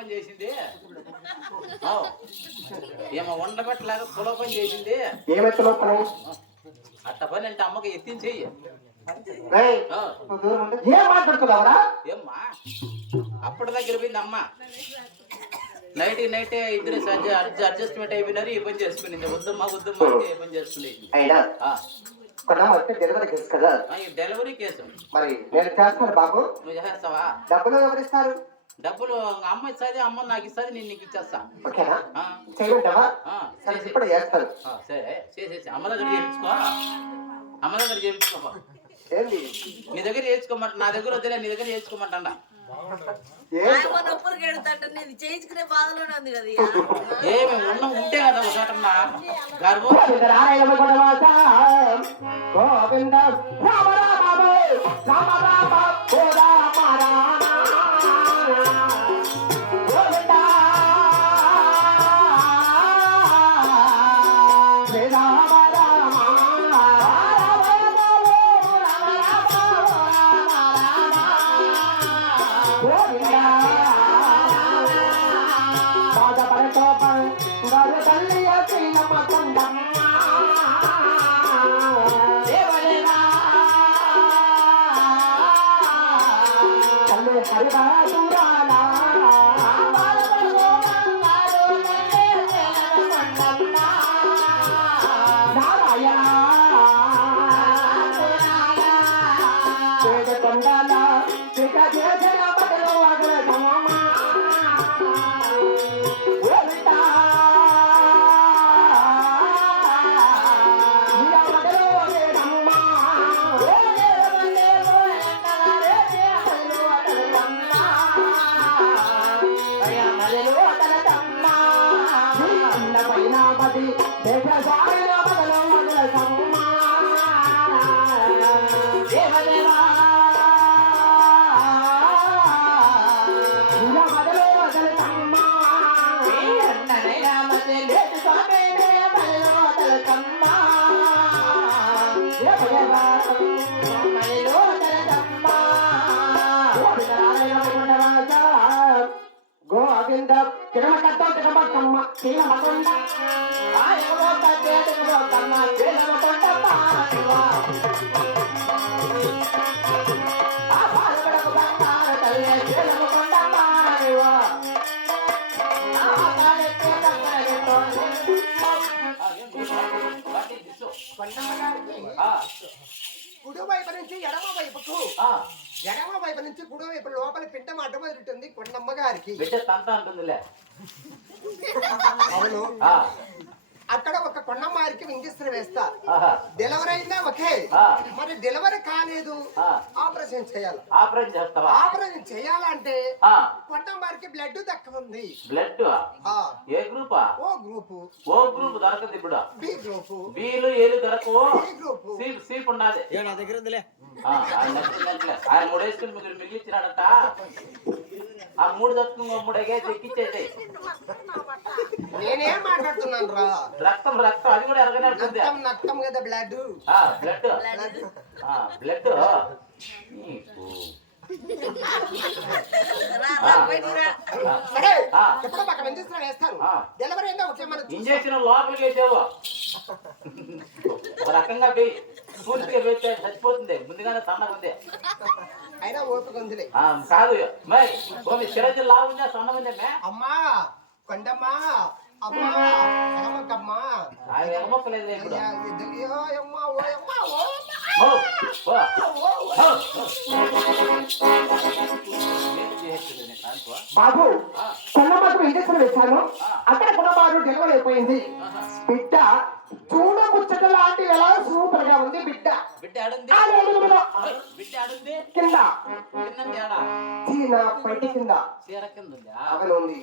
పని చేసింది. ఏమో ఉండబెట్టలాగా సులభ పని చేసింది. ఏమైతే పని అట్ట పని అంటే అమ్మకి ఎత్తించేయి. ఏం మాట్లాడుతున్నావురా? ఏమ్మా అప్పటి దగ్గర పోయింది అమ్మ. నైట్ ఇద్దరు అడ్జస్ట్మెంట్ అయిపోయినారు. ఈ పని చేసుకునింది. వద్దమ్మా అంటే ఏ పని చేసుకునేది. డెలివరీ కేసు మరి నేను చేస్తాను బాబు. నువ్వు చేస్తావా? డబ్బులు ఎవరిస్తారు? డబ్బులు అమ్మ ఇస్తుంది. అమ్మ నాకు ఇస్తుంది. నేను నీకు ఇచ్చేస్తా. ఓకేనా? చేయమంటావా? ఇప్పుడు చేస్తాను. సరే చేసేసి అమ్మ దగ్గర చేయించుకో. అమ్మ దగ్గర చేయించుకో. ఏంది నీ దగ్గర చేయించుకోమంట. నా దగ్గర వద్దులే, నీ దగ్గర చేయించుకోమంటా. చేయించుకునే బాధలోనే ఉంది కదా. ఏమి ఉంటే కదా ఒకటన్నా గర్వం. కుడి వైపు నుంచి ఎడమ వైపుకు, ఎడమ వైపు నుంచి కుడి వైపు లోపల పిండం అడ్డం వదులుతుంది కొండమ్మ గారికి. అవును, అక్కడ ఒక కొండమ్మారికి వింగిస్త్రం వేస్తా. డెలివరీ అయిందా? ఓకే. మరి డెలివరీ కాలేదు, ఆపరేషన్ చేయాలి. ఆపరేషన్ చేయాలంటే కొండమ్మారికి బ్లడ్ తక్కువ ఉంది. బ్లడ్ ఏ గ్రూప్? ఓ గ్రూప్. ఓ గ్రూప్ దొరకదు ఇప్పుడు. B group. బీలు ఏలు దొరకవు. C group. సి ఉన్నది. నా దగ్గర ఉందిలే. ఆయన 3 వేసుకుని మిగిలిచ్చినాడట. ఆ 3 దొరుకుతుంది. 3 ఎక్కిచ్చేది. నేనేం మాట్లాడుతున్నాను రా? రక్తం అది కూడా ఎరగనట్టుంది. రక్తం కదా బ్లడ్. బ్లడ్ సరే, ఎప్పుడో మాకు ఇంజక్షన్ వేస్తారు. డెలివరీ అయిందా? ఓకే. మన ఇంజక్షన్ లోపలికి వేసావు రకంగా పూర్తిగా వేస్తే చచ్చిపోతుంది. ముందుగానే సన్నగా ఉంది. అయినా ఓపిక ఉందిలే. కాదు మరి చిరంజీవి లావు ఉందా సన్న ఉందే? అమ్మా కొండమ్మా, అమ్మా ఎగమక్కమ్మా. ఎగమక్కలేదు ఇప్పుడు. బాబు కొండమ్మకు ఇంజక్షన్ వేశాను. అక్కడ కొండబాబు డెలివరీ అయిపోయింది. బిడ్డ చూడ ముచ్చట లాంటి ఎలా సూపర్ గా ఉంది. బిడ్డ కింద చీన పైటి కింద చీర కింద ఉంది.